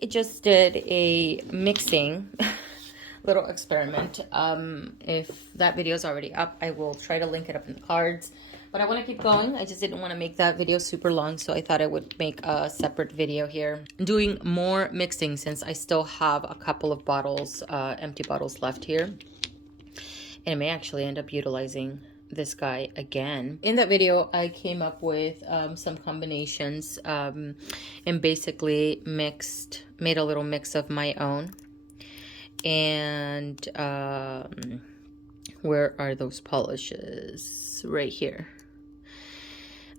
I just did a mixing little experiment. If that video is already up, I will try to link it up in the cards. But I want to keep going. I just didn't want to make that video super long, so I thought I would make a separate video here. Doing more mixing since I still have a couple of bottles, empty bottles left here. And I may actually end up utilizing this guy again. In that video, I came up with some combinations and basically made a little mix of my own. And where are those polishes? Right here.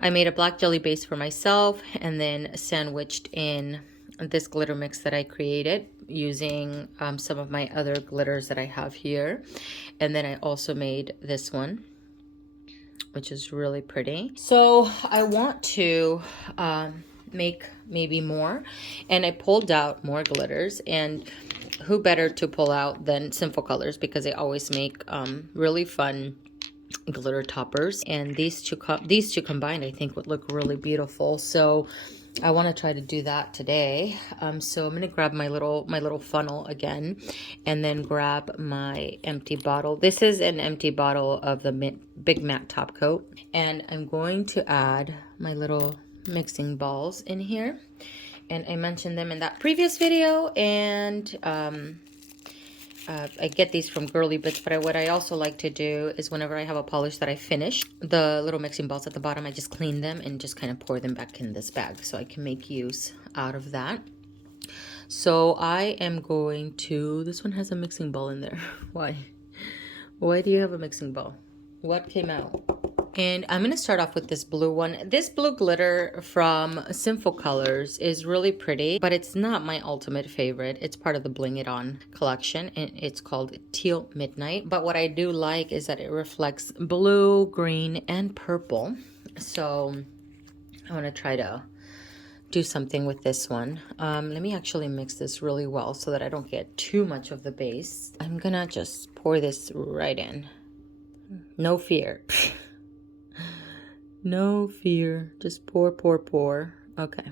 I made a black jelly base for myself and then sandwiched in this glitter mix that I created using some of my other glitters that I have here. And then I also made this one, which is really pretty. So I want to make maybe more, and I pulled out more glitters, and who better to pull out than Sinful colors, because they always make really fun glitter toppers, and these two combined I think would look really beautiful. So I want to try to do that today. So I'm going to grab my little funnel again, and then grab my empty bottle. This is an empty bottle of the Big Matte top coat, and I'm going to add my little mixing balls in here. And I mentioned them in that previous video, and I get these from Girly Bits, but what I also like to do is whenever I have a polish that I finish, the little mixing balls at the bottom, I just clean them and just kind of pour them back in this bag so I can make use out of that. So I am going to, this one has a mixing ball in there. Why? Why do you have a mixing ball? What came out? And I'm going to start off with this blue one. This blue glitter from Sinful Colors is really pretty, but it's not my ultimate favorite. It's part of the Bling It On collection, and it's called Teal Midnight. But what I do like is that it reflects blue, green, and purple. So I want to try to do something with this one. Let me actually mix this really well so that I don't get too much of the base. I'm going to just pour this right in. No fear. No fear. Just pour, pour, pour. Okay.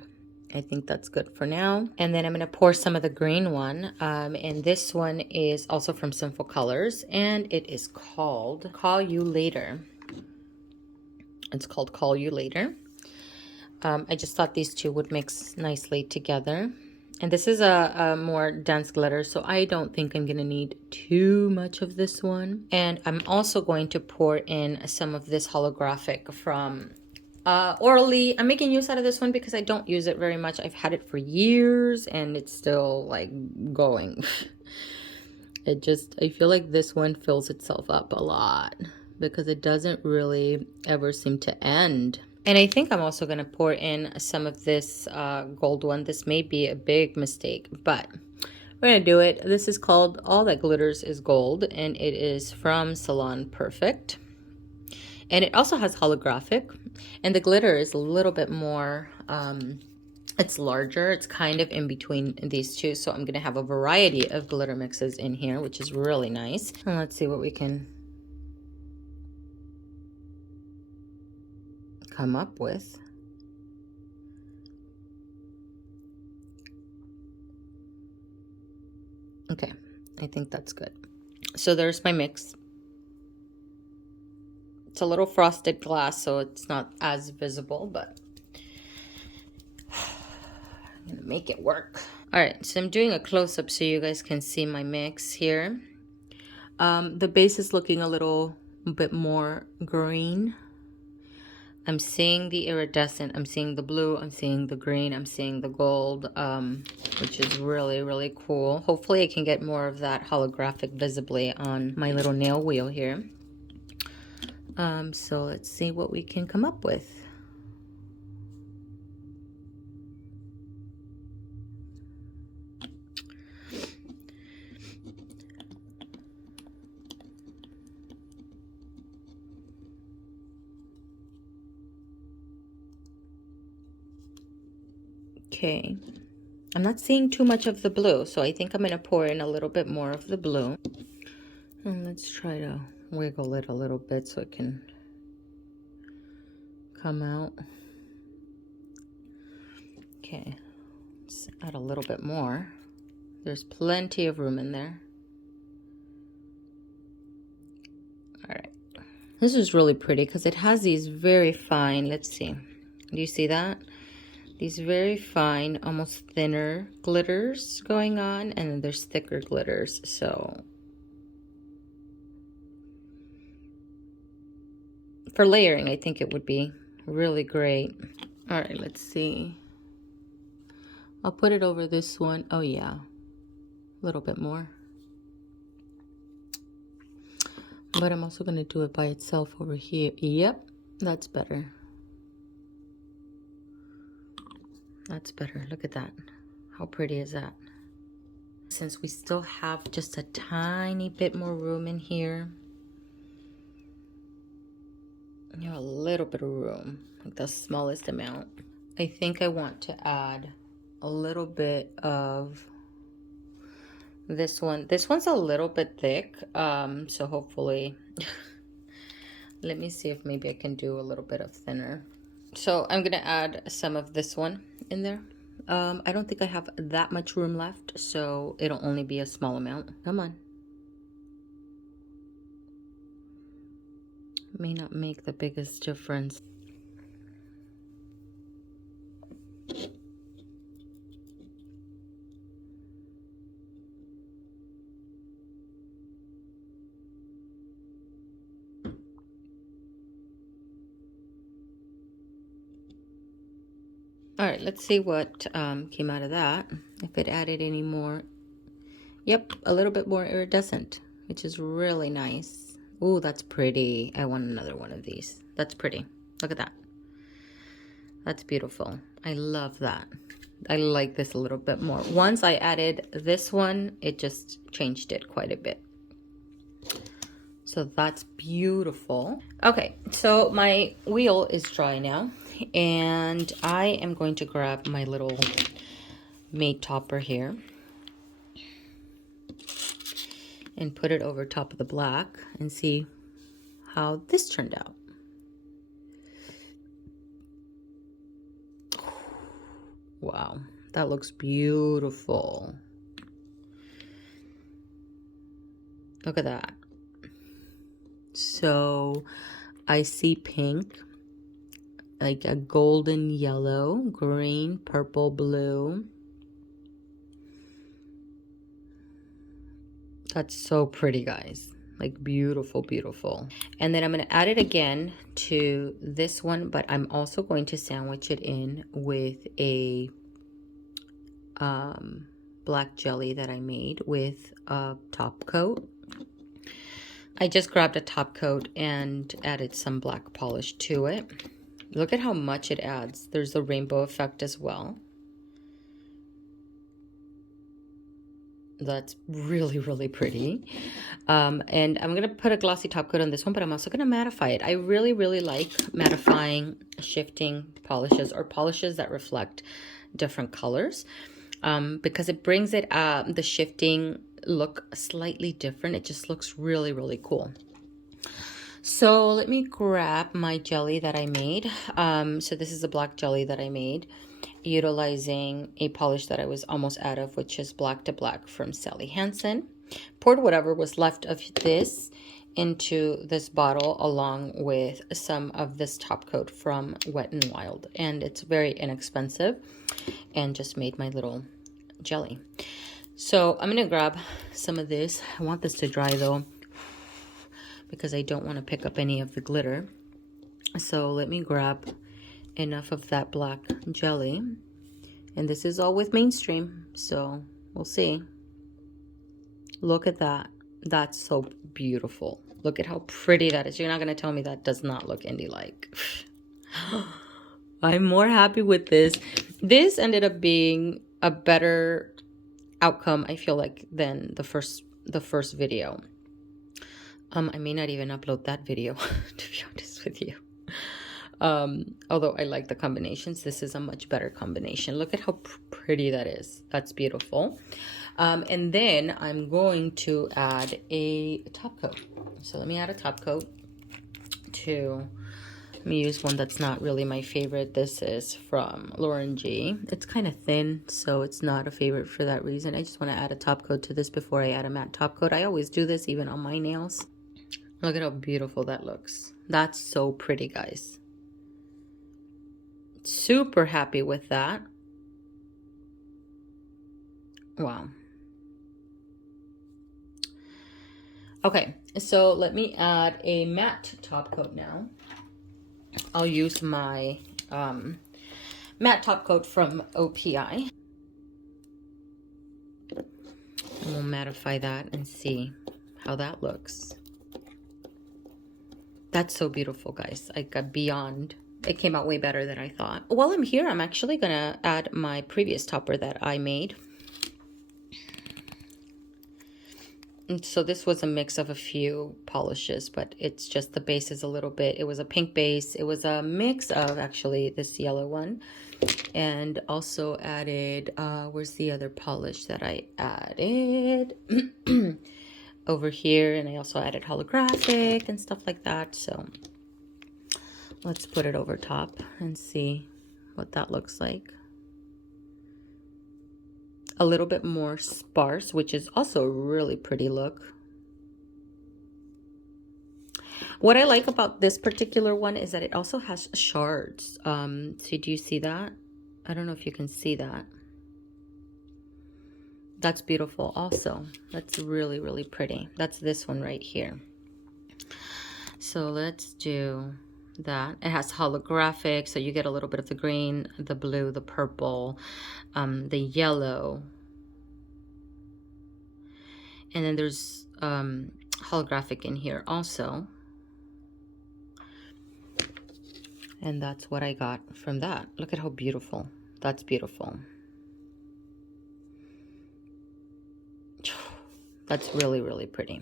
I think that's good for now. And then I'm going to pour some of the green one. And this one is also from Sinful Colors. And it is called Call You Later. It's called Call You Later. I just thought these two would mix nicely together. And this is a more dense glitter, so I don't think I'm going to need too much of this one. And I'm also going to pour in some of this holographic from Orly. I'm making use out of this one because I don't use it very much. I've had it for years and it's still like going. I feel like this one fills itself up a lot because it doesn't really ever seem to end. And I think I'm also going to pour in some of this gold one. This may be a big mistake, but we're going to do it. This is called All That Glitters Is Gold, and it is from Salon Perfect. And it also has holographic, and the glitter is a little bit more, it's larger. It's kind of in between these two, so I'm going to have a variety of glitter mixes in here, which is really nice. And let's see what we can come up with. Okay, I think that's good. So there's my mix. It's a little frosted glass, so it's not as visible, but I'm gonna make it work. All right, so I'm doing a close-up so you guys can see my mix here. The base is looking a little bit more green. I'm seeing the iridescent, I'm seeing the blue, I'm seeing the green, I'm seeing the gold, which is really, really cool. Hopefully I can get more of that holographic visibly on my little nail wheel here. So let's see what we can come up with. Okay, I'm not seeing too much of the blue, so I think I'm going to pour in a little bit more of the blue. And let's try to wiggle it a little bit so it can come out. Okay, Let's add a little bit more. There's plenty of room in there. All right. This is really pretty because it has these very fine, let's see. Do you see that? These very fine, almost thinner glitters going on, and then there's thicker glitters. So for layering, I think it would be really great. All right, let's see. I'll put it over this one. Oh yeah, a little bit more. But I'm also gonna do it by itself over here. Yep, that's better. That's better. Look at that. How pretty is that? Since we still have just a tiny bit more room in here, you know, a little bit of room, like the smallest amount. I think I want to add a little bit of this one. This one's a little bit thick, so hopefully, let me see if maybe I can do a little bit of thinner. So I'm gonna add some of this one in there. I don't think I have that much room left, so it'll only be a small amount. Come on. May not make the biggest difference. All right, let's see what came out of that. If it added any more. Yep, a little bit more iridescent, which is really nice. Ooh, that's pretty. I want another one of these. That's pretty. Look at that. That's beautiful. I love that. I like this a little bit more. Once I added this one, it just changed it quite a bit. So that's beautiful. Okay, so my wheel is dry now, and I am going to grab my little matte topper here and put it over top of the black and see how this turned out. Wow, that looks beautiful. Look at that. So I see pink, like a golden yellow, green, purple, blue. That's so pretty, guys. Like beautiful, beautiful. And then I'm going to add it again to this one, but I'm also going to sandwich it in with a black jelly that I made with a top coat. I just grabbed a top coat and added some black polish to it. Look at how much it adds. There's the rainbow effect as well. That's really, really pretty. And I'm going to put a glossy top coat on this one, but I'm also going to mattify it. I really, really like mattifying, shifting polishes or polishes that reflect different colors, because it brings it the shifting look slightly different. It just looks really, really cool. So let me grab my jelly that I made. So this is a black jelly that I made utilizing a polish that I was almost out of, which is Black to Black from Sally Hansen. Poured whatever was left of this into this bottle along with some of this top coat from Wet n Wild, and it's very inexpensive, and just made my little jelly. So I'm gonna grab some of this. I want this to dry though, because I don't want to pick up any of the glitter. So let me grab enough of that black jelly, and this is all with Mainstream, so we'll see. Look at that. That's so beautiful. Look at how pretty that is. You're not going to tell me that does not look indie-like. I'm more happy with this. This ended up being a better outcome, I feel like, than the first video. I may not even upload that video, to be honest with you. Although I like the combinations, this is a much better combination. Look at how pretty that is. That's beautiful. And then I'm going to add a top coat. So let me add a top coat to Let me use one that's not really my favorite. This is from Lauren G. It's kind of thin, so it's not a favorite for that reason. I just want to add a top coat to this before I add a matte top coat. I always do this even on my nails. Look at how beautiful that looks. That's so pretty, guys. Super happy with that. Wow. Okay, so let me add a matte top coat now. I'll use my matte top coat from OPI. And we'll mattify that and see how that looks. That's so beautiful, guys. I got beyond. It came out way better than I thought. While I'm here, I'm actually gonna add my previous topper that I made. And so this was a mix of a few polishes, but it's just the base is a little bit, it was a pink base. It was a mix of actually this yellow one, and also added, where's the other polish that I added? Over here, and I also added holographic and stuff like that. So let's put it over top and see what that looks like. A little bit more sparse, which is also a really pretty look. What I like about this particular one is that it also has shards. So do you see that? I don't know if you can see that. That's beautiful also. That's really, really pretty. That's this one right here. So let's do that. It has holographic, so you get a little bit of the green, the blue, the purple, the yellow, and then there's holographic in here also, and that's what I got from that. Look at how beautiful. That's beautiful. That's really, really pretty.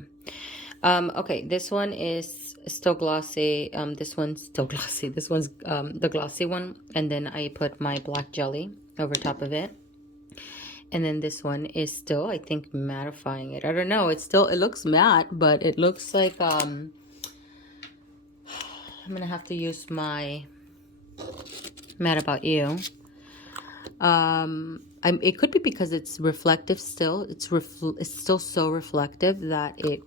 Okay, this one is still glossy. This one's still glossy. This one's the glossy one. And then I put my black jelly over top of it. And then this one is still, I think, mattifying it. I don't know. It's still, it looks matte, but it looks like, I'm going to have to use my Mad About You. It could be because it's reflective still. It's still so reflective that it,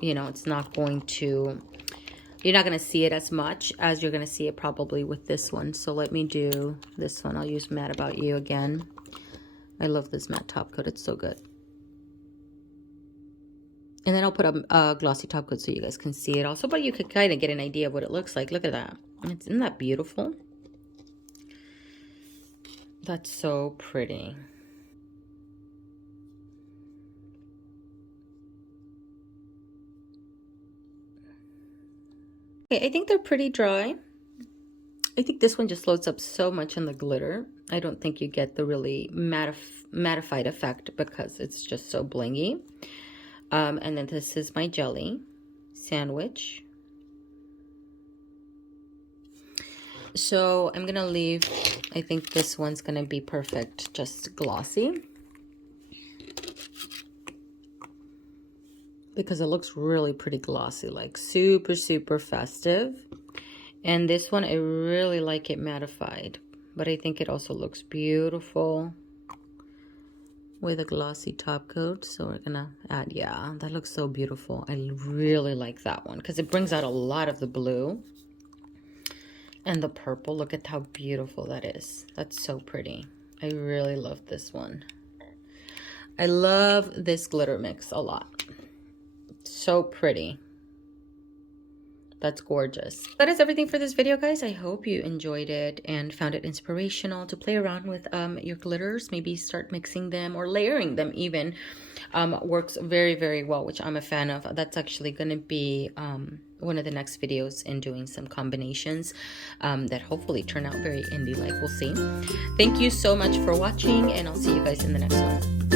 you know, it's not going to, you're not going to see it as much as you're going to see it probably with this one. So let me do this one. I'll use Mad About You again. I love this matte top coat. It's so good. And then I'll put a glossy top coat so you guys can see it also, but you could kind of get an idea of what it looks like. Look at that. Isn't that beautiful? That's so pretty. Okay, I think they're pretty dry. I think this one just loads up so much in the glitter. I don't think you get the really mattified effect because it's just so blingy. And then this is my jelly sandwich. So I'm gonna leave, I think this one's gonna be perfect, just glossy. Because it looks really pretty glossy, like super, super festive. And this one, I really like it mattified, but I think it also looks beautiful with a glossy top coat. So we're gonna add, yeah, that looks so beautiful. I really like that one because it brings out a lot of the blue and the purple. Look at how beautiful that is. That's so pretty. I really love this one. I love this glitter mix a lot. So pretty. That's gorgeous. That is everything for this video, guys. I hope you enjoyed it and found it inspirational to play around with your glitters. Maybe start mixing them or layering them even. Works very, very well, which I'm a fan of. That's actually going to be one of the next videos in doing some combinations that hopefully turn out very indie-like. We'll see. Thank you so much for watching, and I'll see you guys in the next one.